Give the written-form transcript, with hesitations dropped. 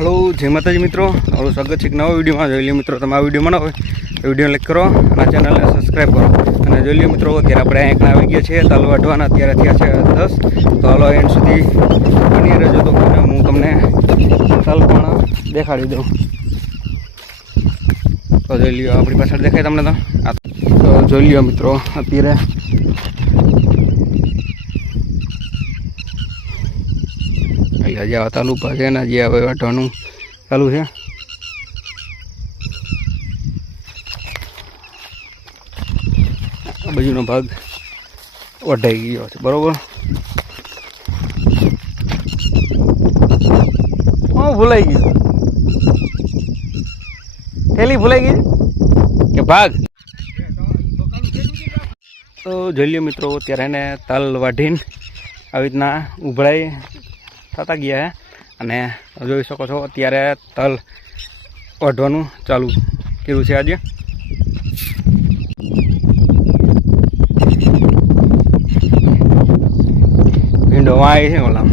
Hello જય માતાજી મિત્રો, તમારું સ્વાગત છે એક નવા વિડીયોમાં. જોઈ લો મિત્રો, તમે આ વિડીયોમાં ન હોય તો વિડીયો લાઈક કરો અને ચેનલને સબસ્ક્રાઈબ કરો. અને જોઈ લો મિત્રો, અત્યારે આપણે અહીંયા આવી ગયા છીએ તલ વાઢવાના. અત્યારે થયા છે 10. તો હાલો એન્ડ સુધી બની રહેજો, તો હું તમને તલ પણ દેખાડી દઉં. તો જોઈ લ્યો, આપણી પાછળ દેખાય તમને તો જોઈ લ્યો મિત્રો, અત્યારે હજી આવા તાલુ ઉભા છે ને હજી હવે વાઢવાનું ચાલુ છે. આ બાજુનો ભાગ વઢાઈ ગયો છે બરોબર. ભૂલાઈ ગયું, થેલી ભૂલાઈ ગઈ કે ભાગ. તો જોઈ લ્યો મિત્રો, અત્યારે એને તલ વાઢીને આવી રીતના ઉભળાઈ થતા ગયા છે. અને જોઈ શકો છો અત્યારે તલ વાઢવાનું ચાલુ કર્યું છે આજે. ભીંડો વાય છે ઓલા